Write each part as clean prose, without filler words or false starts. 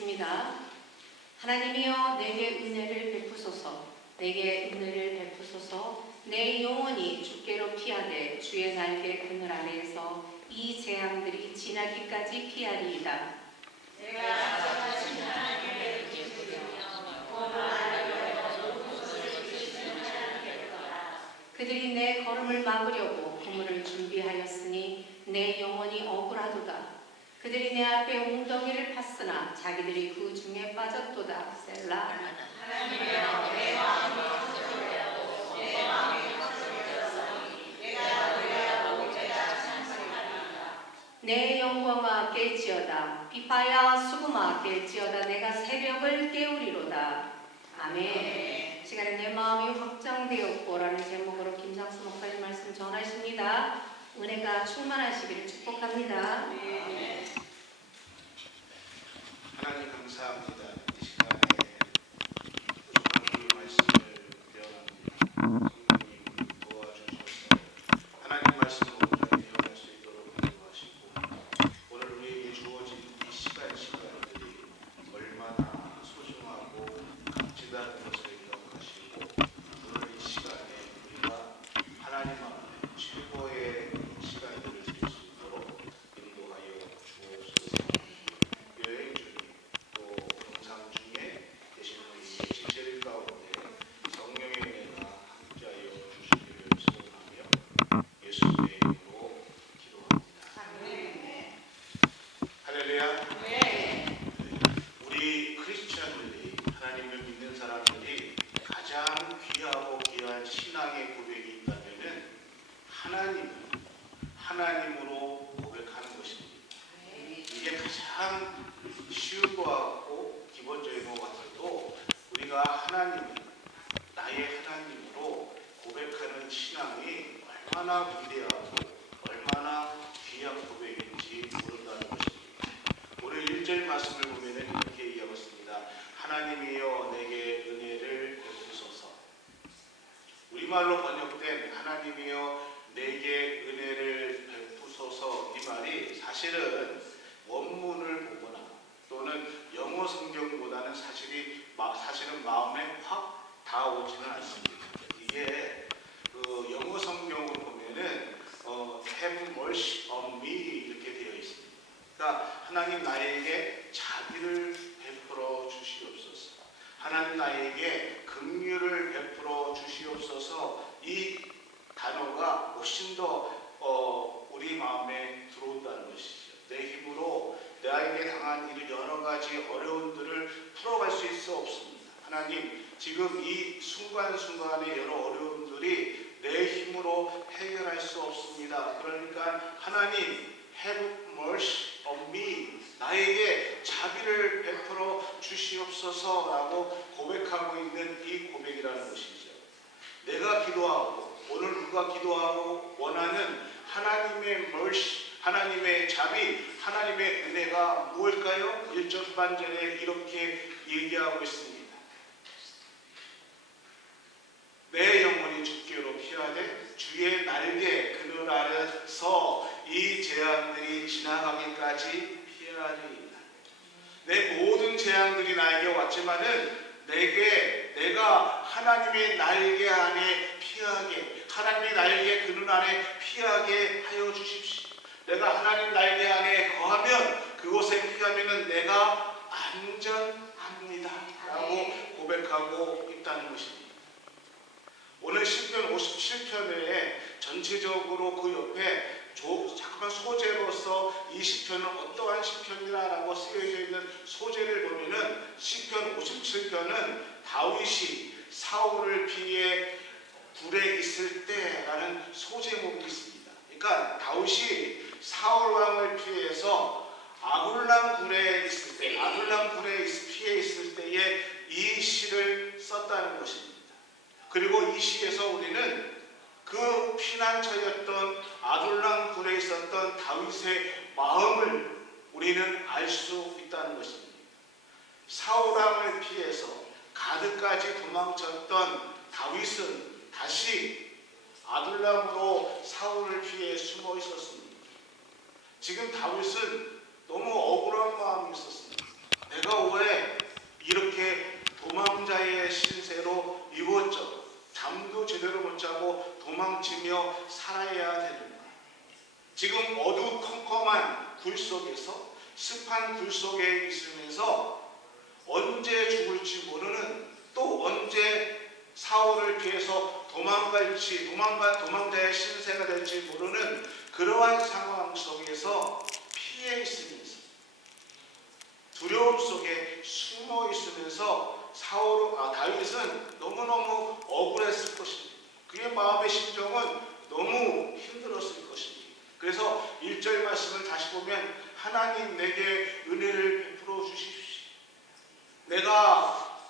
기도드리겠습니다. 하나님이여 내게 은혜를 베푸소서. 내게 은혜를 베푸소서. 내 영혼이 주께로 피하되 주의 날개 그늘 아래에서 이 재앙들이 지나기까지 피하리이다. 내가 자신 하나님의 그들이 내 걸음을 막으려고 고물을 준비하였으니 내 영혼이 억울하도다. 그들이 내 앞에 웅덩이를 팠으나 자기들이 그 중에 빠졌도다. 셀라. 하나님이여 내 마음이 거절되었고 내 마음이 거절되었으니 내가 노래하고 내가 찬송하리이다. 내 영광아 깰지어다. 비파야 수금아 깰지어다. 내가 새벽을 깨우리로다. 아멘. 시간에 내 마음이 확장되었고라는 제목으로 김상수 목사님 말씀 전하십니다. 은혜가 충만하시기를 축복합니다. 네. 하나님 감사합니다. 이 시간에 부족한 우리 말씀을 배워납니다. 성령님 도와주셔서 하나님 말씀으로 온전히 배워갈 수 있도록 인도하시고 오늘 우리에게 주어진 이 시간들이 얼마나 소중하고 값지다는 것을 기억하시고 오늘 이 시간에 우리가 하나님 앞에 최고의 시간들을 드릴 수 있도록 인도하여 주옵소서. 여행 중에 또 영상 중에 계신 우리 지체들 가운데 성령의 은혜가 함께하여 주시기를 소원하며 예수님의 이름으로 기도합니다. 할렐루야. 우리 크리스천들이 하나님을 믿는 사람들이 가장 귀하고 귀한 신앙의 고백이 있다면은 하나님으로 고백하는 것입니다. 이게 가장 쉬운 것 같고 기본적인 것 같아도 우리가 나의 하나님으로 고백하는 신앙이 얼마나 위대하고 얼마나 귀한 고백인지 모른다는 것입니다. 오늘 1절 말씀을 보면 이렇게 얘기하고 있습니다. 하나님이여 내게 은혜를 베푸소서. 우리말로 번역된 하나님이여 내게 은혜를 베푸소서 이 말이 사실은 원문을 보거나 또는 영어 성경보다는 사실은 마음에 확 닿아오지는 않습니다. 이게 그 영어 성경으로 보면은 Have mercy on me 이렇게 되어 있습니다. 그러니까 하나님 나에게 자비를 베풀어 주시옵소서. 하나님 나에게 긍휼을 베풀어 주시옵소서. 이 단어가 훨씬 더 우리 마음에 들어온다는 것이죠. 내 힘으로 나에게 당한 이런 여러 가지 어려움들을 풀어갈 수 있어 없습니다. 하나님, 지금 이 순간순간의 여러 어려움들이 내 힘으로 해결할 수 없습니다. 그러니까 하나님, have mercy on me. 나에게 자비를 베풀어 주시옵소서라고 고백하고 있는 이 고백이라는 것이죠. 내가 기도하고 오늘 누가 기도하고 원하는 하나님의 mercy, 하나님의 자비, 하나님의 은혜가 무엇일까요? 1절 후반절에 이렇게 얘기하고 있습니다. 내 영혼이 주께로 피하되 주의 날개 그늘 아래서 이 재앙들이 지나가기까지 피하리이다. 내 모든 재앙들이 나에게 왔지만은 내가 하나님의 날개 안에 피하게, 하나님의 날개 그늘 안에 피하게 하여 주십시오. 내가 하나님 날개 안에 거하면 그곳에 피하면은 내가 안전합니다 라고 고백하고 있다는 것입니다. 오늘 시편 57편에 전체적으로 그 옆에 잠깐 소재로서 이 시편은 어떠한 시편이라고 쓰여져 있는 소재를 보면은 시편 57편은 다윗이 사울을 피해 굴에 있을 때라는 소제목이 있습니다. 그러니까 다윗이 사울 왕을 피해서 아둘람 굴에 피해 있을 때에 이 시를 썼다는 것입니다. 그리고 이 시에서 우리는 그 피난처였던 아둘람 굴에 있었던 다윗의 마음을 우리는 알 수 있다는 것입니다. 사울 왕을 피해서 가드까지 도망쳤던 다윗은 다시 아둘람으로 사울을 피해 숨어 있었습니다. 지금 다윗은 너무 억울한 마음이 있었습니다. 내가 굴 속에서, 습한 굴 속에 있으면서 언제 죽을지 모르는, 또 언제 사울을 피해서 도망갈지, 도망자의 신세가 될지 모르는 그러한 상황 속에서 피해 있으면서, 두려움 속에 숨어 있으면서 다윗은 너무너무 억울했을 것입니다. 그의 마음의 심정은 너무 힘들었을 것입니다. 그래서 1절 말씀을 다시 보면, 하나님 내게 은혜를 베풀어 주십시오. 내가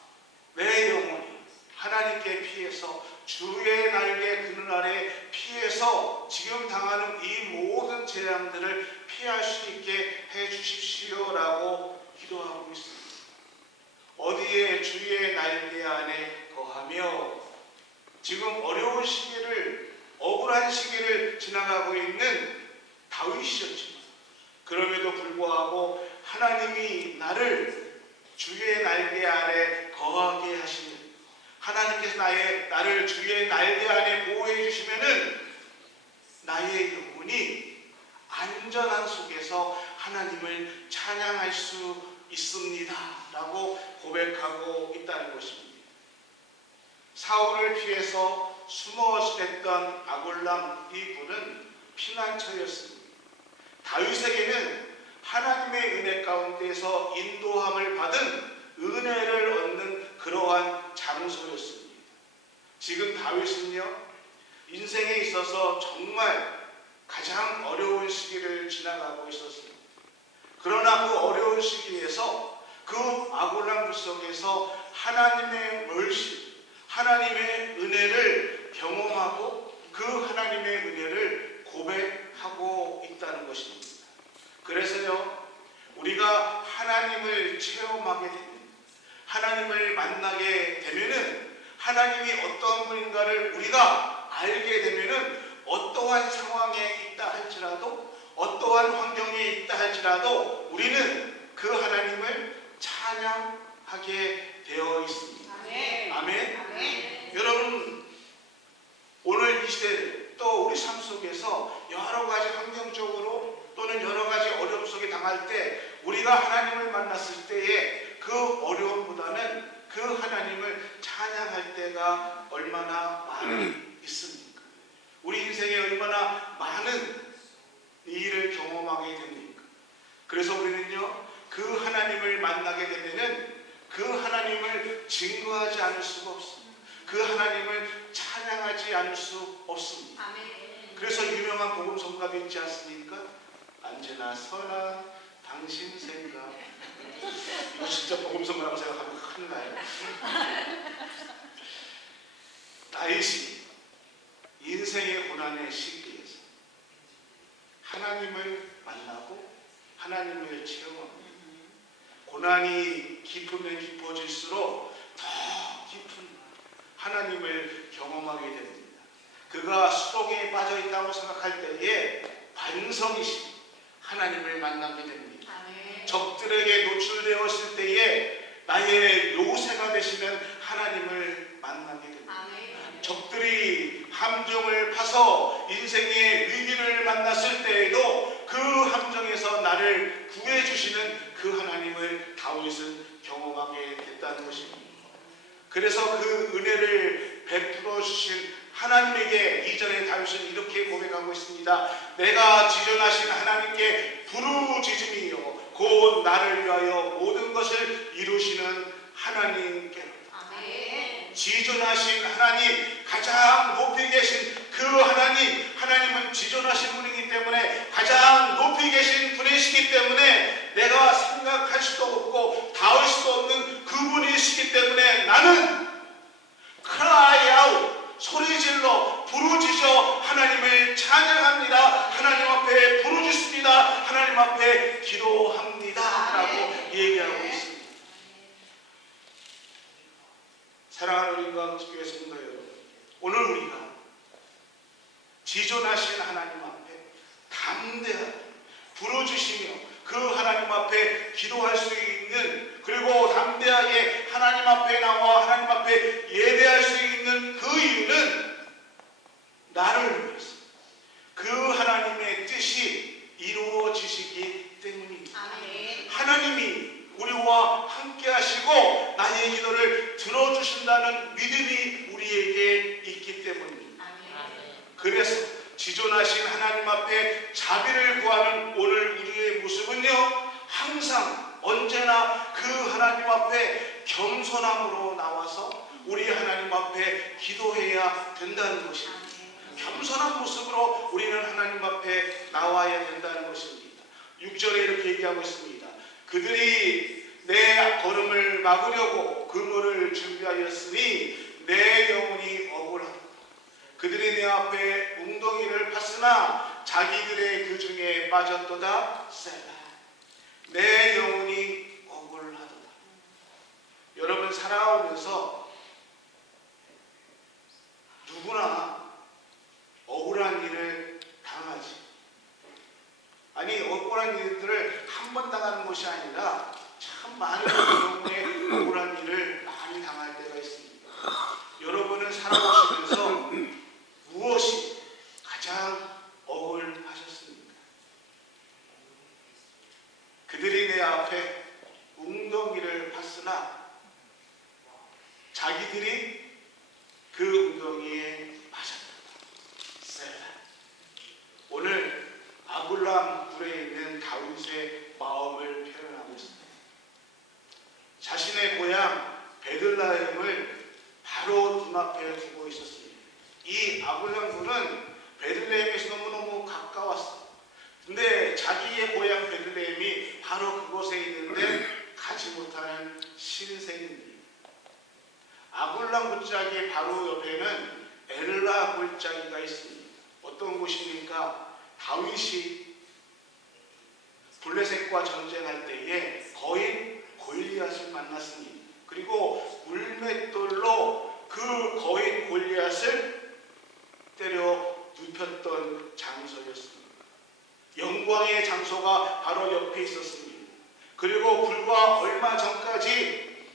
내 영혼이 하나님께 피해서, 주의 날개 그늘 아래 피해서 지금 당하는 이 모든 재앙들을 피할 수 있게 해 주십시오라고 기도하고 있습니다. 어디에 주의 날개 안에 거하며 지금 어려운 시기를, 억울한 시기를 지나가고 있는 다윗이었지만, 그럼에도 불구하고 하나님이 나를 주의 날개 아래 거하게 하시는, 하나님께서 나를 주의 날개 안에 보호해 주시면은 나의 영혼이 안전한 속에서 하나님을 찬양할 수 있습니다 라고 고백하고 있다는 것입니다. 사울을 피해서 숨어 지냈던 아골람 이 굴은 피난처였습니다. 다윗에게는 하나님의 은혜 가운데서 인도함을 받은 은혜를 얻는 그러한 장소였습니다. 지금 다윗은요, 인생에 있어서 정말 가장 어려운 시기를 지나가고 있었습니다. 그러나 그 어려운 시기에서, 그 아골람 굴 속에서 하나님의 멀시, 하나님의 은혜를 경험하고 그 하나님의 은혜를 고백하고 있다는 것입니다. 그래서요, 우리가 하나님을 체험하게 됩니다. 하나님을 만나게 되면은, 하나님이 어떤 분인가를 우리가 알게 되면은, 어떠한 상황에 있다 할지라도, 어떠한 환경에 있다 할지라도 우리는 그 하나님을 찬양하게 되어 있습니다. 아멘. 아멘. 아멘. 여러분, 오늘 이 시대 또 우리 삶 속에서 여러 가지 환경적으로 또는 여러 가지 어려움 속에 당할 때, 우리가 하나님을 만났을 때에 그 어려움보다는 그 하나님을 찬양할 때가 얼마나 많이 있습니까? 우리 인생에 얼마나 많은 일을 경험하게 됩니까? 그래서 우리는요, 그 하나님을 만나게 되면은 그 하나님을 증거하지 않을 수가 없습니다. 그 하나님을 찬양하지 않을 수 없습니다. 아멘. 그래서 유명한 복음성가도 있지 않습니까? 언제나 서라 당신 생각. 이거 진짜 복음성가라고 생각하면 큰일 나요. 다윗이 인생의 고난의 시기에서 하나님을 만나고 하나님을 체험합니다. 고난이 깊으면 깊어질수록 더 깊은 하나님을 경험하게 됩니다. 그가 수렁에 빠져 있다고 생각할 때에 반성이신 하나님을 만나게 됩니다. 아멘. 적들에게 노출되었을 때에 나의 요새가 되시는 하나님을 만나게 됩니다. 아멘. 적들이 함정을 파서 인생의 위기를 만났을 때에도 그 함정에서 나를 구해주시는 그 하나님을 다윗은 경험하게 됐다는 것입니다. 그래서 그 은혜를 베풀어 주신 하나님에게 이전에 다윗은 이렇게 고백하고 있습니다. 내가 지존하신 하나님께 부르짖음이요 곧 나를 위하여 모든 것을 이루시는 하나님께, 아멘. 지존하신 하나님, 가장 높이 계신 그 하나님은 지존하신 분이기 때문에, 가장 높이 계신 분이시기 때문에 내가 생각할 수도 없고 닿을 수도 없는 그분이시기 때문에 나는 cry out, 소리질러 부르짖어 하나님을 찬양합니다. 하나님 앞에 부르짖습니다. 하나님 앞에 기도합니다 라고 얘기하고 있습니다. 사랑하는 인간교회 성도 여러분, 오늘 우리가 지존하신 하나님 앞에 담대하게 부르짖으며 그 하나님 앞에 기도할 수 있는, 그리고 담대하게 하나님 앞에 나와 하나님 앞에 예배할 수 있는 그 이유는 나를 위해서 그 하나님의 뜻이 이루어지시기 하나님이 우리와 함께 하시고 나의 기도를 들어주신다는 믿음이 우리에게 있기 때문입니다. 그래서 지존하신 하나님 앞에 자비를 구하는 오늘 우리의 모습은요, 항상 언제나 그 하나님 앞에 겸손함으로 나와서 우리 하나님 앞에 기도해야 된다는 것입니다. 겸손한 모습으로 우리는 하나님 앞에 나와야 된다는 것입니다. 6절에 이렇게 얘기하고 있습니다. 그들이 내 걸음을 막으려고 그물을 준비하였으니 내 영혼이 억울하다. 그들이 내 앞에 웅덩이를 팠으나 자기들의 그 중에 빠졌도다. 셀라. 내 영혼이 억울하도다. 여러분, 살아오면서 누구나 억울한 일을 당하지. 아니, 억울한 일들을 한 번 당하는 것이 아니라 참 많은 경우에 억울한 일을 많이 당할 때가 있습니다. 여러분은 살아오시면서 무엇이 가장 억울하셨습니까? 그들이 내 앞에 웅덩이를 팠으나 자기들이 그 웅덩이에 빠졌다. 셀라. 오늘 아굴람 굴에 있는 다윗의 마음을 표현하고 있습니다. 자신의 고향 베들레헴을 바로 눈앞에 두고 있었습니다. 이 아굴람 굴은 베들레헴에서 너무너무 가까웠어요. 근데 자기의 고향 베들레헴이 바로 그곳에 있는데 가지 못하는 신생입니다. 아굴람 골짜기 바로 옆에는 엘라 골짜기가 있습니다. 어떤 곳입니까? 다윗이 블레셋과 전쟁할 때에 거인 골리앗을 만났습니다. 그리고 물맷돌로 그 거인 골리앗을 때려 눕혔던 장소였습니다. 영광의 장소가 바로 옆에 있었습니다. 그리고 불과 얼마 전까지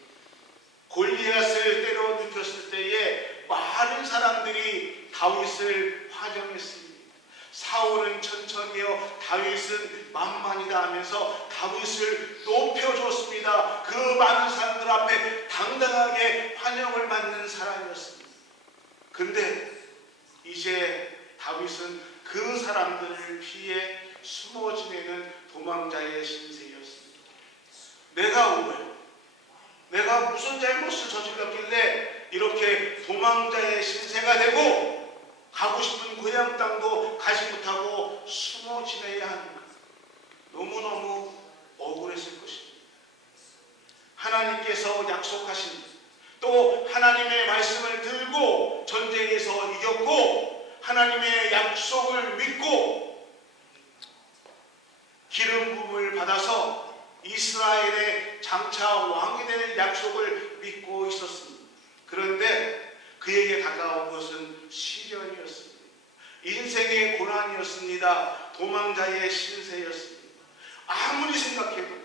골리앗을 때려 눕혔을 때에 많은 사람들이 다윗을 환영했습니다. 사울은 천천히요, 다윗은 만만이다 하면서 다윗을 높여줬습니다. 그 많은 사람들 앞에 당당하게 환영을 받는 사람이었습니다. 근데 이제 다윗은 그 사람들을 피해 숨어 지내는 도망자의 신세였습니다. 내가 왜? 내가 무슨 잘못을 저질렀길래 이렇게 도망자의 신세가 되고 가고 싶은 고향 땅도 가지 못하고 숨어 지내야 하는가? 너무너무 억울했을 것입니다. 하나님께서 약속하신, 또 하나님의 말씀을 들고 전쟁에서 이겼고 하나님의 약속을 믿고 기름 부음을 받아서 이스라엘의 장차 왕이 될 약속을 믿고 있었습니다. 그런데 그에게 다가온 것은 시련이었습니다. 인생의 고난이었습니다. 도망자의 신세였습니다. 아무리 생각해도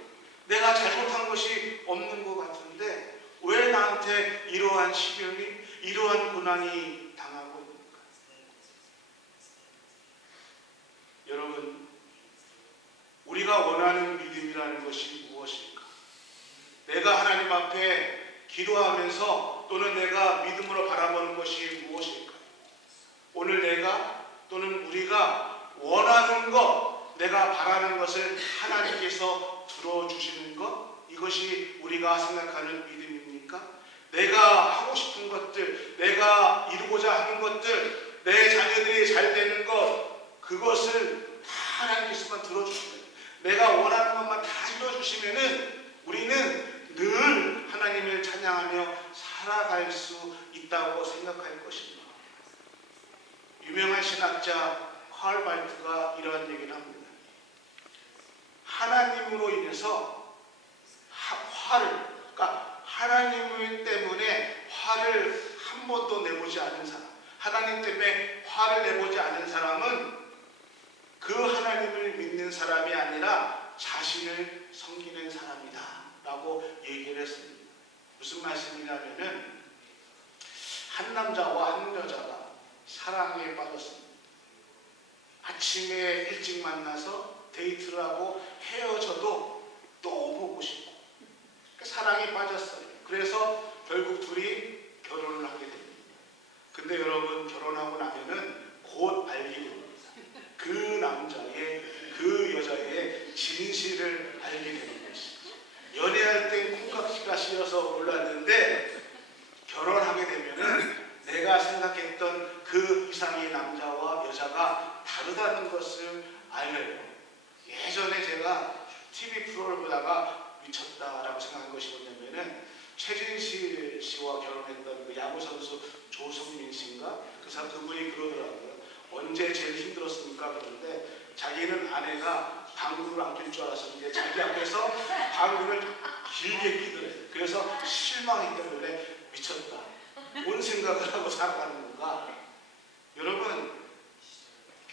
내가 잘못한 것이 없는 것 같은데 왜 나한테 이러한 시련이, 이러한 고난이 당하고 있는가? 여러분, 우리가 원하는 믿음이라는 것이 무엇일까? 내가 하나님 앞에 기도하면서 또는 내가 믿음으로 바라보는 것이 무엇일까? 오늘 내가 또는 우리가 원하는 것, 내가 바라는 것을 하나님께서 들어주시는 것, 이것이 우리가 생각하는 믿음입니까? 내가 하고 싶은 것들, 내가 이루고자 하는 것들, 내 자녀들이 잘 되는 것, 그것을 다 하나님께서만 들어주시면, 내가 원하는 것만 다 이루어주시면은 우리는 늘 하나님을 찬양하며 살아갈 수 있다고 생각할 것입니다. 유명한 신학자 칼 발트가 이러한 얘기를 합니다. 하나님으로 인해서 그러니까 하나님 때문에 화를 한 번도 내보지 않은 사람, 하나님 때문에 화를 내보지 않은 사람은 그 하나님을 믿는 사람이 아니라 자신을 섬기는 사람이다 라고 얘기를 했습니다. 무슨 말씀이냐면은 한 남자와 한 여자가 사랑에 빠졌습니다. 아침에 일찍 만나서 데이트를 하고 헤어져도 또 보고 싶고 사랑에 빠졌어요. 그래서 결국 둘이 결혼을 하게 됩니다. 근데 여러분, 결혼하고 나면은 곧 알게 됩니다. 그 남자의, 그 여자의 진실을 알게 되는 것이죠. 연애할 땐 콩깍지가 씌어서 몰랐는데 결혼하게 되면은 내가 생각했던 그 이상의 남자와 여자가 다르다는 것을 알려요. 예전에 제가 TV 프로를 보다가 미쳤다라고 생각한 것이 뭐냐면은 최진실 씨와 결혼했던 그 야구 선수 조성민 씨인가? 그분이 그러더라고요. 언제 제일 힘들었습니까? 그런데 자기는 아내가 방구를 안 낄 줄 알았었는데 자기 앞에서 방구를 길게 끼더래. 그래서 실망이 때문에 미쳤다. 뭔 생각을 하고 살아가는 건가? 여러분,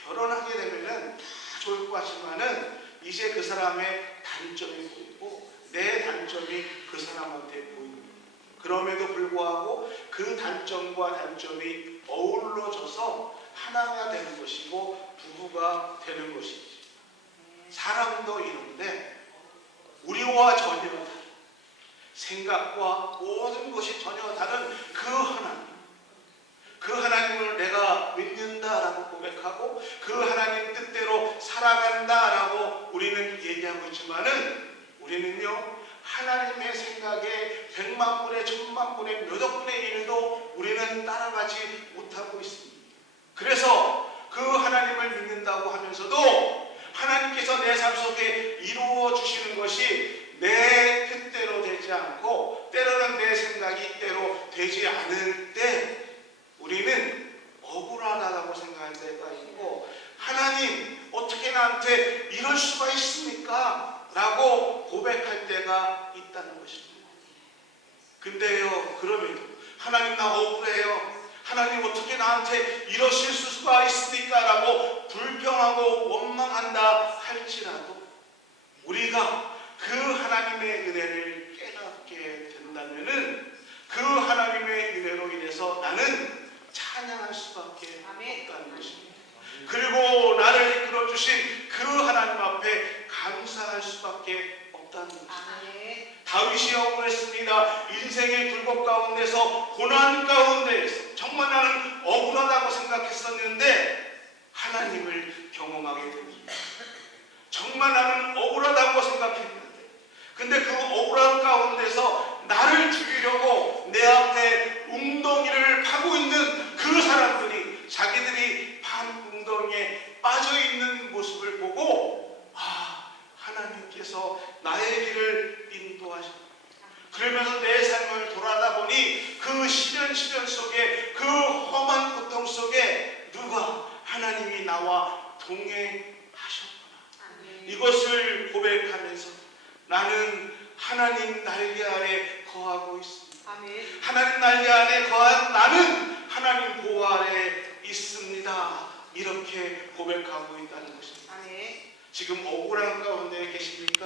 결혼하게 되면은 다 좋을 것 같지만은 이제 그 사람의 단점이 보이고 내 단점이 그 사람한테 보이는 거예요. 그럼에도 불구하고 그 단점과 단점이 어우러져서 하나가 되는 것이고 부부가 되는 것이지. 사람도 이런데 우리와 전혀 다른 생각과 모든 것이 전혀 다른 그 하나님을 내가 믿는다라고 고백하고 그 하나님 뜻대로 살아간다라고 우리는 얘기하고 있지만은 우리는요, 하나님의 생각에 100만 분의 1000만 분의 몇 억 분의 1도 우리는 따라가지 못하고 있습니다. 그래서 그 하나님을 믿는다고 하면서도 하나님께서 내 삶 속에 이루어 주시는 것이 내 뜻대로 되지 않고 때로는 내 생각이 때로 되지 않을 때 우리는 억울하다고 생각할 때가 있고, 하나님 어떻게 나한테 이럴 수가 있습니까? 라고 고백할 때가 있다는 것입니다. 근데요, 그러면 하나님 나 억울해요. 하나님 어떻게 나한테 이러실 수가 있습니까? 라고 불평하고 원망한다 할지라도 우리가 그 하나님의 은혜를 깨닫게 된다면은 그 하나님의 은혜로 인해서 나는 찬양할 수밖에 없다는 것입니다. 그리고 나를 이끌어 주신 그 하나님 앞에 감사할 수밖에 없다는 것입니다. 다윗이 억울했습니다. 인생의 굴곡 가운데서 고난 가운데에서 정말 나는 억울하다고 생각했었는데 하나님을 경험하게 됩니다. 정말 나는 억울하다고 생각했는데 근데 그 억울한 가운데서 나를 죽이려고 내 앞에 웅덩이를 파고 있는 그 사람들이 자기들이 판 웅덩이에 빠져있는 모습을 보고 하나님께서 나의 길을 인도하십니다. 그러면서 내 삶을 돌아다 보니 그 시련 속에 그 험한 고통 속에 누가 하나님이 나와 동행하셨구나. 이것을 고백하면서 나는 하나님 날개 아래 거하고 있습니다. 하나님 날개 아래 거한 나는 하나님 보호 아래 있습니다. 이렇게 고백하고 있다는 것입니다. 지금 억울한 가운데 계십니까?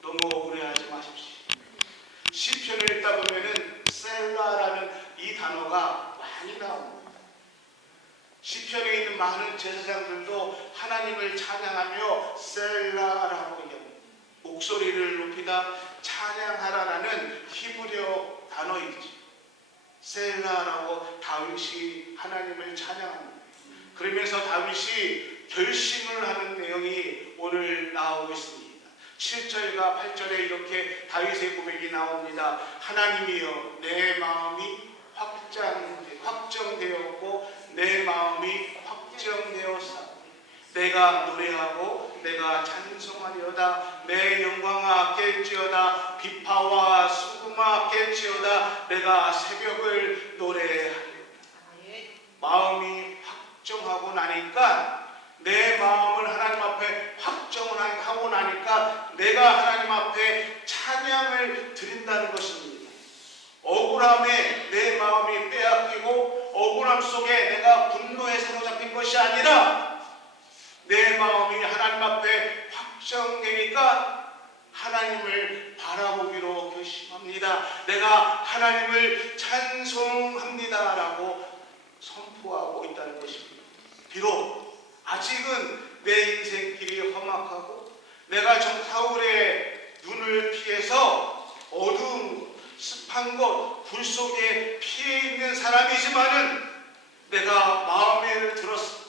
너무 억울해하지 마십시오. 시편을 읽다 보면은 셀라라는 이 단어가 많이 나옵니다. 시편에 있는 많은 제사장들도 하나님을 찬양하며 셀라라고 얘기합니다. 목소리를 높이다 찬양하라라는 히브리어 단어이지. 셀라라고 다윗이 하나님을 찬양합니다. 그러면서 다윗이 결심을 하는 내용이 오늘 나오고 있습니다. 7절과 8절에 이렇게 다윗의 고백이 나옵니다. 하나님이여 내 마음이 확정되었고 내 마음이 확정되었사. 내가 노래하고 내가 찬송하리로다. 내 영광아 깰지어다. 비파와 수금아 깰지어다. 내가 새벽을 노래하리로다. 마음이 확정하고 나니까 내 마음을 하나님 앞에 확정을 하고 나니까 내가 하나님 앞에 찬양을 드린다는 것입니다. 억울함에 내 마음이 빼앗기고 억울함 속에 내가 분노에 사로잡힌 것이 아니라 내 마음이 하나님 앞에 확정되니까 하나님을 바라보기로 결심합니다. 내가 하나님을 찬송합니다 라고 선포하고 있다는 것입니다. 비록 아직은 내 인생길이 험악하고 내가 사울의 눈을 피해서 어두운 습한 곳, 불 속에 피해 있는 사람이지만은 내가 마음에 들었어.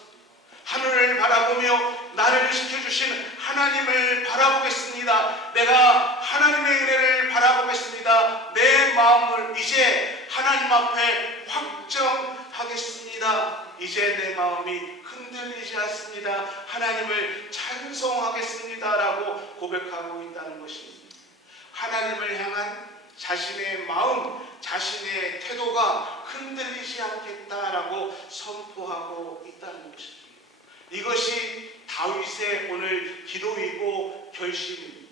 하늘을 바라보며 나를 지켜주신 하나님을 바라보겠습니다. 내가 하나님의 은혜를 바라보겠습니다. 내 마음을 이제 하나님 앞에 확정하겠습니다. 이제 내 마음이 흔들리지 않습니다. 하나님을 찬송하겠습니다. 라고 고백하고 있다는 것입니다. 하나님을 향한 자신의 마음, 자신의 태도가 흔들리지 않겠다라고 선포하고 있다는 것입니다. 이것이 다윗의 오늘 기도이고 결심입니다.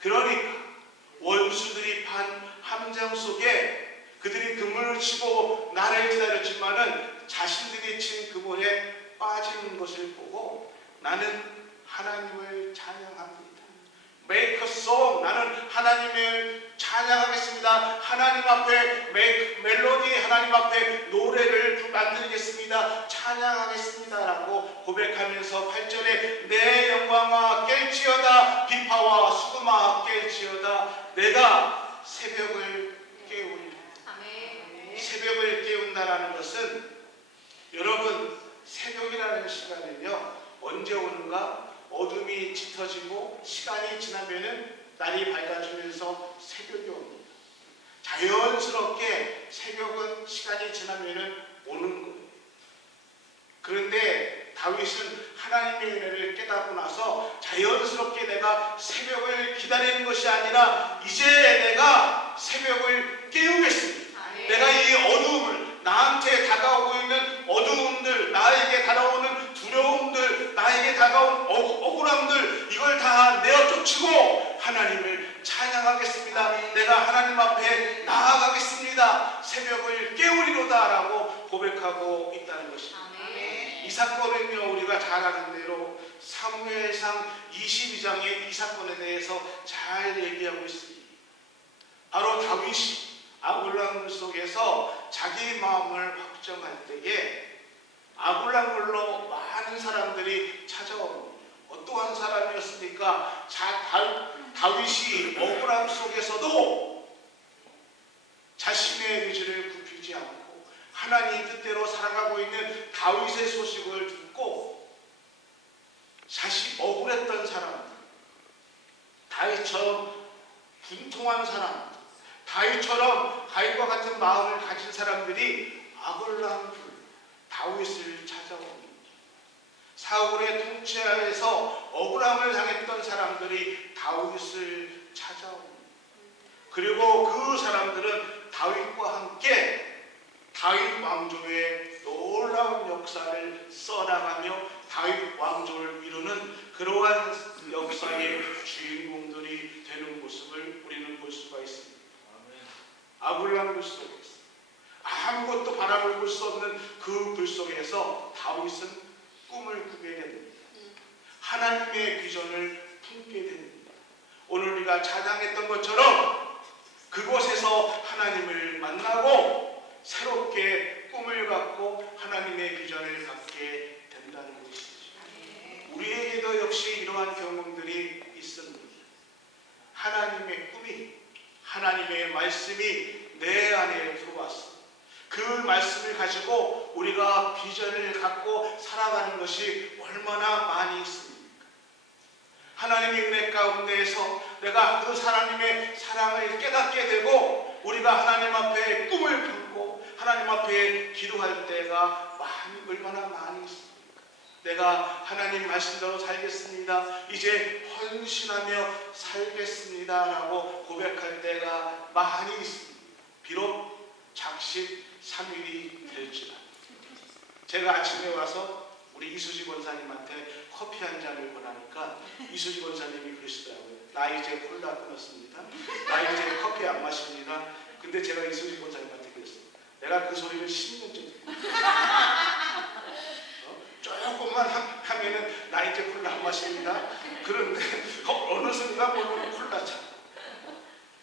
그러니까 원수들이 판 함정 속에 그들이 그물을 치고 나를 기다렸지만은 자신들이 친 그물에 빠지는 것을 보고 나는 하나님을 찬양합니다. Make a song. 나는 하나님을 찬양하겠습니다. 하나님 앞에 멜로디, 하나님 앞에 노래를 만들겠습니다. 찬양하겠습니다. 라고 고백하면서 8절에 내 영광아 깰지어다 비파와 수금아 깰지어다 내가 새벽을 깨우리라. 아멘. 새벽을 깨운다라는 것은 여러분 새벽이라는 시간은요 언제 오는가? 어둠이 짙어지고 시간이 지나면은 날이 밝아지면서 새벽이 옵니다. 자연스럽게 새벽은 시간이 지나면은 오는 거예요. 그런데 다윗은 하나님의 은혜를 깨닫고 나서 자연스럽게 내가 새벽을 기다리는 것이 아니라 이제 내가 새벽을 깨우겠습니다. 아멘. 내가 이 어두움을 나한테 다가오고 있는 어두움들, 나에게 다가오는 두려움들, 나에게 다가온 억울함들 이걸 다 내어쫓고 하나님을 찬양하겠습니다. 내가 하나님 앞에 나아가겠습니다. 새벽을 깨우리로다 라고 고백하고 있다는 것입니다. 아멘. 이 사건은요 우리가 잘 아는 대로 사무엘상 22장에 이 사건에 대해서 잘 얘기하고 있습니다. 바로 다윗이 아굴람 속에서 자기 마음을 확정할 때에 아굴람굴로 많은 사람들이 찾아옵니다. 어떠한 사람이었습니까? 다윗이 억울함 속에서도 자신의 의지를 굽히지 않고 하나님 뜻대로 살아가고 있는 다윗의 소식을 듣고 자신 억울했던 사람, 다윗처럼 분통한 사람, 다윗처럼 다윗과 같은 마음을 가진 사람들이 아굴람 다윗을 찾아옵니다. 사울의 통치하에서 억울함을 당했던 사람들이 다윗을 찾아옵니다. 그리고 그 사람들은 다윗과 함께 다윗 왕조의 놀라운 역사를 써나가며 다윗 왕조를 이루는 그러한 역사의 주인공들이 되는 모습을 우리는 볼 수가 있습니다. 아굴람 굴 속에서 아무것도 바라볼 수 없는 그 불 속에서 다윗은 꿈을 꾸게 됩니다. 하나님의 비전을 품게 됩니다. 오늘 우리가 찬양했던 것처럼 그곳에서 하나님을 만나고 새롭게 꿈을 갖고 하나님의 비전을 갖게 된다는 것이죠. 우리에게도 역시 이러한 경험들이 있습니다. 하나님의 꿈이, 하나님의 말씀이 내 안에 들어왔습니다. 그 말씀을 가지고 우리가 비전을 갖고 살아가는 것이 얼마나 많이 있습니까? 하나님의 은혜 가운데에서 내가 그 하나님의 사랑을 깨닫게 되고 우리가 하나님 앞에 꿈을 품고 하나님 앞에 기도할 때가 얼마나 많이 있습니까? 내가 하나님 말씀대로 살겠습니다. 이제 헌신하며 살겠습니다. 라고 고백할 때가 많이 있습니다. 비록 작심 3일이 될지라도 제가 아침에 와서 우리 이수지 권사님한테 커피 한 잔을 권하니까 이수지 권사님이 그러시더라고요. 나 이제 콜라 끊었습니다. 나 이제 커피 안 마십니다. 근데 제가 이수지 권사님한테 그랬어요. 내가 그 소리를 10년째 듣고 조금만 하면은 나 이제 콜라 안 마십니다. 그런데 어느 순간 보면 콜라 차.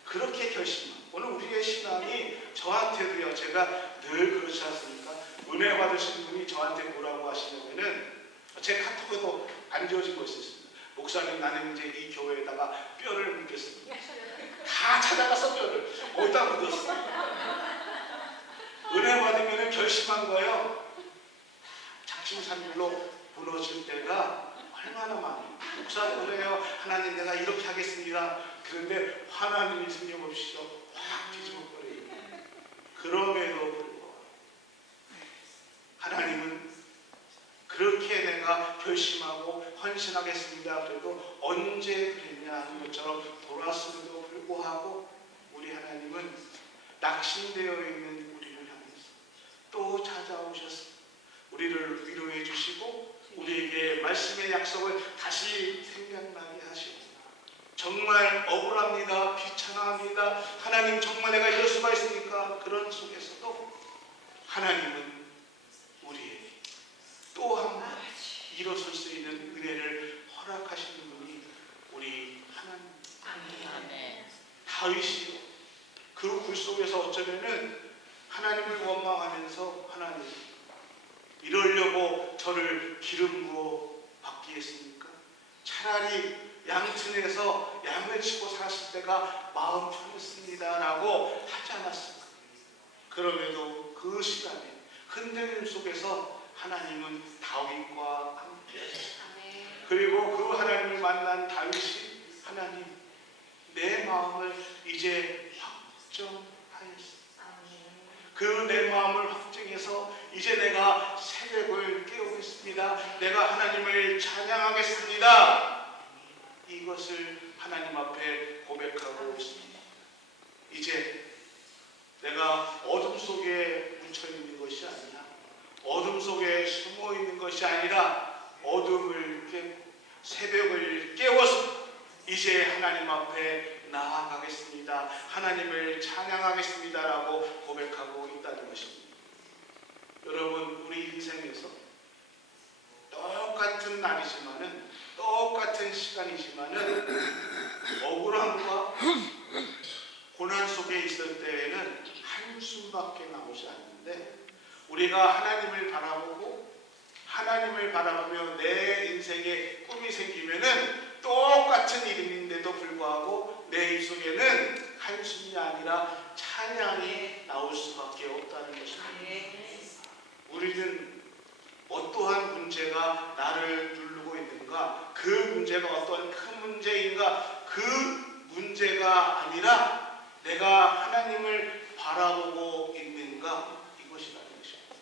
그렇게 결심합니다. 오늘 우리의 신앙이 저한테도요, 제가 늘 그렇지 않습니까? 은혜 받으신 분이 저한테 뭐라고 하시냐면은 제 카톡에도 안 지워진 거 있습니다. 목사님 나는 이제 이 교회에다가 뼈를 묻겠습니다. 다 찾아가서 뼈를 어디다 묻었어. 은혜 받으면 결심한 거예요. 작심삼일로 무너질 때가 얼마나 많아요. 목사님 그래요. 하나님 내가 이렇게 하겠습니다. 그런데 하나님이 틀림없이 확 뒤집어버려요. 그럼에도 불구하고 하나님은 그렇게 내가 결심하고 헌신하겠습니다. 그래도 언제 그랬냐 하는 것처럼 돌아왔음에도 불구하고 우리 하나님은 낙심되어 있는 우리를 향해서 또 찾아오셔서 우리를 위로해 주시고 우리에게 말씀의 약속을 다시 생각나게 하시고 정말 억울합니다. 비참합니다. 하나님 정말 내가 이럴 수가 있습니까? 그런 속에서도 하나님은 우리에게 또 한 번 일어설 수 있는 은혜를 허락하시는 분이 우리 하나님. 아멘. 다윗이요. 그 굴 속에서 어쩌면은 하나님을 원망하면서 하나님 이러려고 저를 기름 부어 받게 했습니까? 차라리 양튼에서 양을 치고 살았을 때가 마음 편했습니다 라고 하지 않았습니까? 그럼에도 그 시간에 흔들림 속에서 하나님은 다윗과 함께 하셨습니다. 그리고 그 하나님을 만난 다윗이 하나님 내 마음을 이제 확정하였습니다. 그 내 마음을 확정해서 이제 내가 새벽을 깨우겠습니다. 내가 하나님을 찬양하겠습니다. 이것을 하나님 앞에 고백하고 있습니다. 이제 내가 어둠 속에 묻혀 있는 것이 아니라 어둠 속에 숨어 있는 것이 아니라 어둠을 깨고 새벽을 깨워서 이제 하나님 앞에 나아가겠습니다. 하나님을 찬양하겠습니다라고 고백하고 있다는 것입니다. 여러분 우리 인생에서 똑같은 날이지만은 똑같은 시간이지만은 억울함과 고난 속에 있을 때에는 한숨밖에 나오지 않는데 우리가 하나님을 바라보고 하나님을 바라보며 내 인생에 꿈이 생기면은 똑같은 이름인데도 불구하고 내 입속에는 한숨이 아니라 찬양이 나올 수밖에 없다는 것입니다. 우리는 어떠한 문제가 나를 누르고 있는가? 그 문제가 어떠한 큰 문제인가? 그 문제가 아니라 내가 하나님을 바라보고 있는가? 이것이라는 것입니다.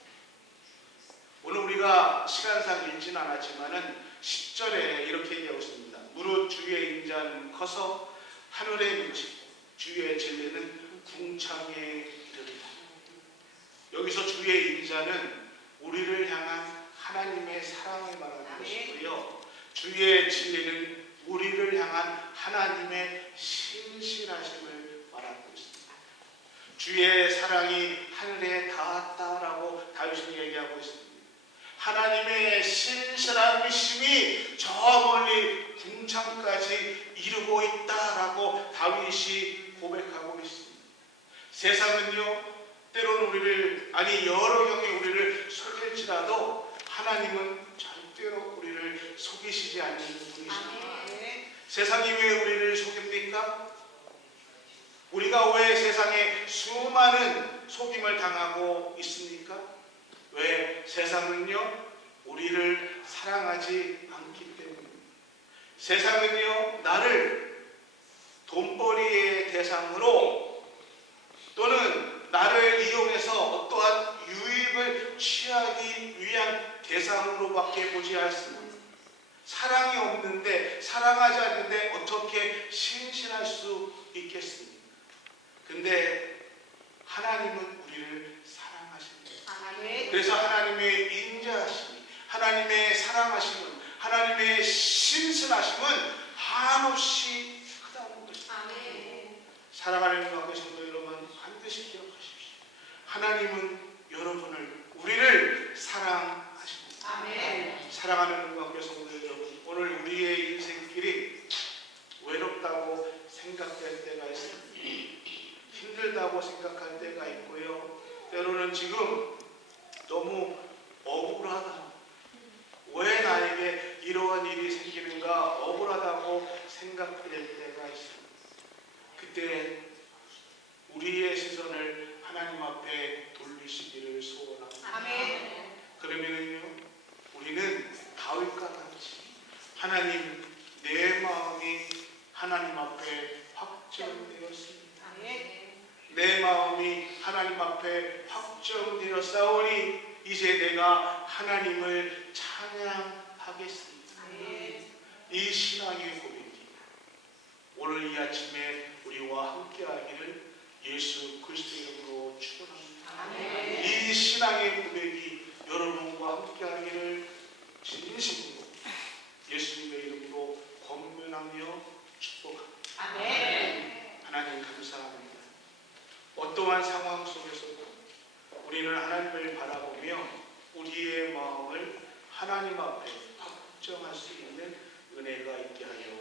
오늘 우리가 시간상 읽진 않았지만은 10절에 이렇게 얘기하고 있습니다. 무릇 주의 인자는 커서 하늘에 미치고 주의 진리는 궁창에 이르리라. 여기서 주의 인자는 우리를 향한 하나님의 사랑을 말하는 것이고요. 주의 진리는 우리를 향한 하나님의 신실하심을 말하고 있습니다. 주의 사랑이 하늘에 닿았다라고 다윗은 얘기하고 있습니다. 하나님의 신실하심이 저 멀리 궁창까지 이루고 있다라고 다윗이 고백하고 있습니다. 세상은요 때로는 우리를 여러 경에 우리를 속일지라도 하나님은 절대로 우리를 속이시지 않는 분이십니다. 세상이 왜 우리를 속입니까? 우리가 왜 세상에 수많은 속임을 당하고 있습니까? 왜? 세상은요 우리를 사랑하지 않기 때문입니다. 세상은요 나를 돈벌이의 대상으로 또는 나를 이용해서 어떠한 유익을 취하기 위한 대상으로밖에 보지 않습니다. 사랑이 없는데 사랑하지 않는데 어떻게 신실할 수 있겠습니까? 근데 하나님은 우리를 사랑하십니다. 그래서 하나님의 인자하심이 하나님의 사랑하심은 하나님의 신실하심은 한없이 크다는 것입니다. 사랑하는 교회 성도 여러분 반드시 기억하십시오. 하나님은 여러분을 우리를 사랑하십니다. 사랑하는 교회 성도 여러분 오늘 우리의 인생길이 외롭다고 생각될 때가 있습니다. 힘들다고 생각할 때가 있고요. 때로는 지금 너무 억울하다. 왜 나에게 이러한 일이 생기는가 억울하다. 내 마음이 하나님 앞에 확정되어 싸우니 이제 내가 하나님을 찬양하겠습니다. 이 신앙의 고백이 오늘 이 아침에 우리와 함께하기를 예수 그리스도의 이름으로 축원합니다. 이 신앙의 고백이 여러분과 함께하기를 진심으로 예수님의 이름으로 권면하며 축복합니다. 하나님 감사합니다. 어떠한 상황 속에서도 우리는 하나님을 바라보며 우리의 마음을 하나님 앞에 확정할 수 있는 은혜가 있게 하여